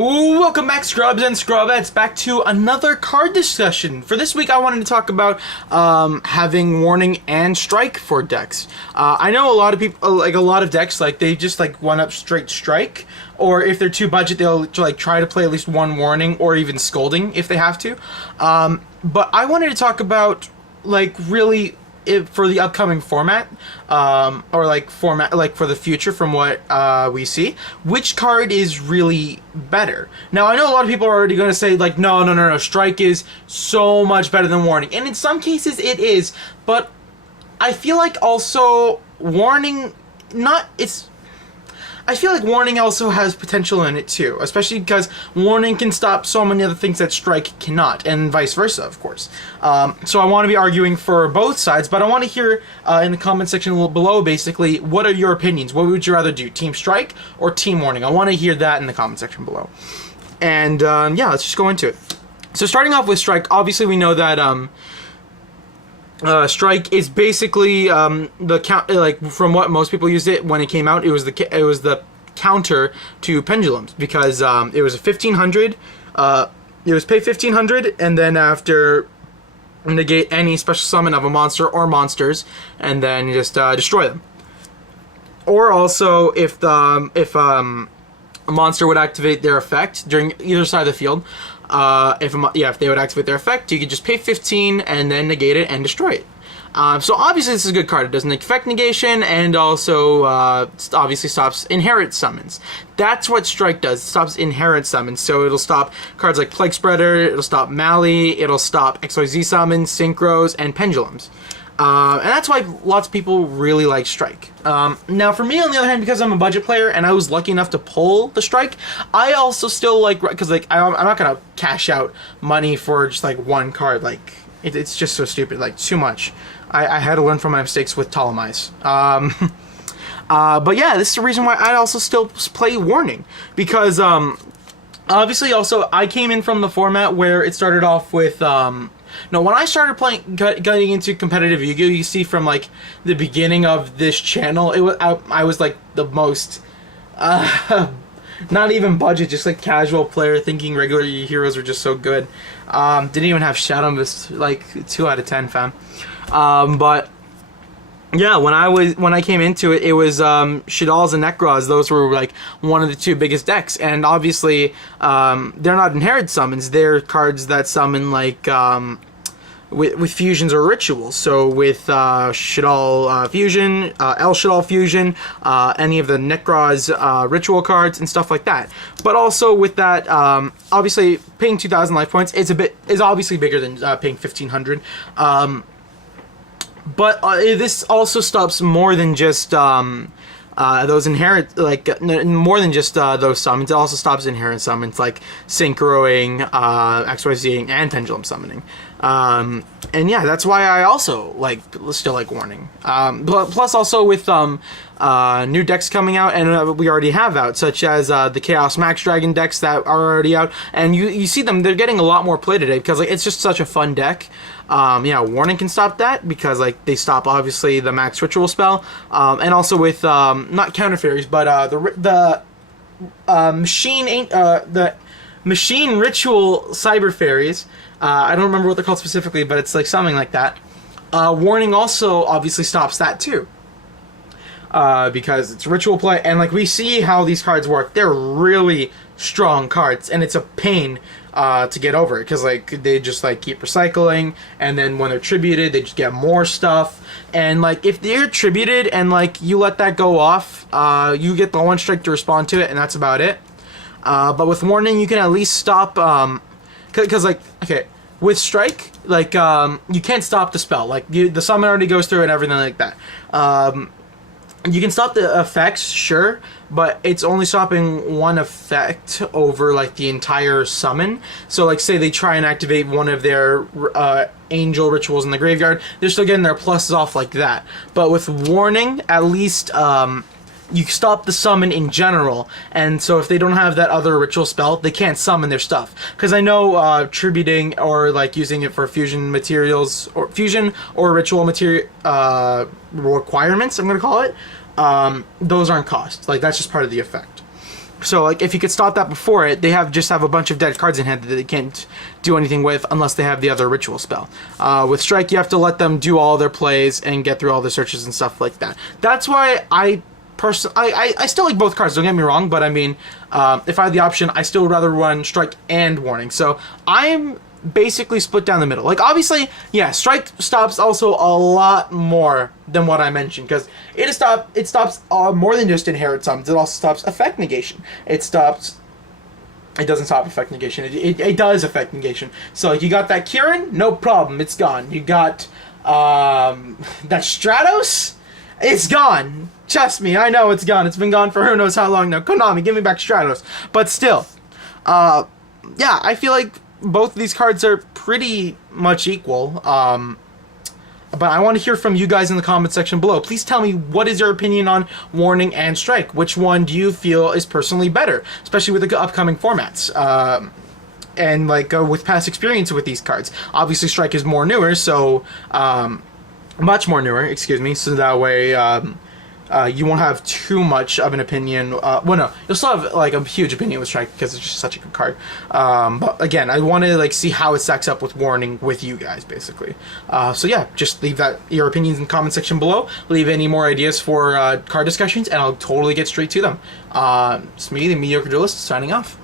Welcome back, Scrubs and Scrubettes, back to another card discussion. For this week, I wanted to talk about having Warning and Strike for decks. I know a lot of people, like a lot of decks, like they just like one up straight Strike, or if they're too budget, they'll like try to play at least one Warning or even Scolding if they have to. But I wanted to talk about like really for the upcoming format, or like for the future from what we see, which card is really better. Now I know a lot of people are already going to say like no, Strike is so much better than Warning, and in some cases it is, but I feel like also Warning I feel like Warning also has potential in it too, especially because Warning can stop so many other things that Strike cannot, and vice versa, of course. So I want to be arguing for both sides, but I want to hear in the comment section a little below, basically, what are your opinions? What would you rather do, Team Strike or Team Warning? I want to hear that in the comment section below. And yeah, let's just go into it. So starting off with Strike, obviously we know that Strike is basically the count, like from what most people used it when it came out. It was the counter to Pendulums, because it was a 1500. It was pay 1500, and then after negate any special summon of a monster or monsters, and then just destroy them. Or also, if a monster would activate their effect during either side of the field. If they would activate their effect, you could just pay 15 and then negate it and destroy it. So obviously this is a good card. It doesn't affect negation, and also obviously stops inherent summons. That's what Strike does. It stops inherent summons. So it'll stop cards like Plague Spreader, it'll stop Mali, it'll stop XYZ summons, Synchros, and Pendulums. And that's why lots of people really like Strike. Now for me, on the other hand, because I'm a budget player and I was lucky enough to pull the Strike, I also still like, because like I'm not gonna cash out money for just like one card. Like it's just so stupid, like too much. I had to learn from my mistakes with Ptolemy's. But yeah, this is the reason why I also still play Warning, because obviously also I came in from the format where it started off with no, when I started getting into competitive Yu-Gi-Oh, you see from like the beginning of this channel, it was I was like the most not even budget, just like casual player, thinking regular heroes were just so good. Didn't even have Shadow Mist, like 2 out of 10, fam. But yeah, when I came into it, it was Shaddolls and Nekroz. Those were like one of the two biggest decks, and obviously they're not inherent summons. They're cards that summon like with fusions or rituals. So with Shaddol Fusion, El Shaddol Fusion, any of the Nekroz ritual cards and stuff like that. But also with that, obviously paying 2,000 life points is obviously bigger than paying 1,500. But this also stops more than just those inherent, like more than just those summons. It also stops inherent summons like Synchroing, XYZing, and Pendulum Summoning. And yeah, that's why I also still like Warning. Plus also with new decks coming out, and we already have out, such as the Chaos Max Dragon decks that are already out, and you see them, they're getting a lot more play today, because like it's just such a fun deck. Yeah, Warning can stop that, because like they stop obviously the Max Ritual spell, and also with not Counter Fairies, but the Machine Ritual Cyber Fairies. I don't remember what they're called specifically, but it's like something like that. Warning also obviously stops that too, because it's ritual play, and like we see how these cards work. They're really strong cards, and it's a pain to get over it, because like they just like keep recycling, and then when they're tributed, they just get more stuff. And like if they're tributed and like you let that go off, you get the one strike to respond to it, and that's about it. But with Warning, you can at least stop, because like, okay, with Strike, like you can't stop the spell, like the summon already goes through and everything like that. You can stop the effects, sure, but it's only stopping one effect over like the entire summon. So like say they try and activate one of their angel rituals in the graveyard, they're still getting their pluses off like that. But with Warning, at least you stop the summon in general, and so if they don't have that other ritual spell, they can't summon their stuff. Because I know tributing or like using it for fusion materials or fusion or ritual material requirements, I'm gonna call it, those aren't cost. Like that's just part of the effect. So like if you could stop that before it, they just have a bunch of dead cards in hand that they can't do anything with unless they have the other ritual spell. With Strike, you have to let them do all their plays and get through all the searches and stuff like that. That's why I still like both cards, don't get me wrong, but I mean, if I had the option, I still would rather run Strike and Warning. So I'm basically split down the middle. Like, obviously, yeah, Strike stops also a lot more than what I mentioned, because it stops more than just Inherit Summons. It also stops Effect Negation. It doesn't stop Effect Negation. It does Effect Negation. So you got that Kieran, no problem, it's gone. You got that Stratos, it's gone. Trust me, I know it's gone. It's been gone for who knows how long now. Konami, give me back Stratos. But still, yeah, I feel like both of these cards are pretty much equal. But I want to hear from you guys in the comment section below. Please tell me, what is your opinion on Warning and Strike? Which one do you feel is personally better, especially with the upcoming formats? And like with past experience with these cards. Obviously, Strike is more newer, so much more newer, excuse me. So that way, you won't have too much of an opinion. Well, no, you'll still have like a huge opinion with Strike because it's just such a good card. But again, I want to like see how it stacks up with Warning with you guys, basically. So yeah, just leave your opinions in the comment section below. Leave any more ideas for card discussions, and I'll totally get straight to them. It's me, the Mediocre Duelist, signing off.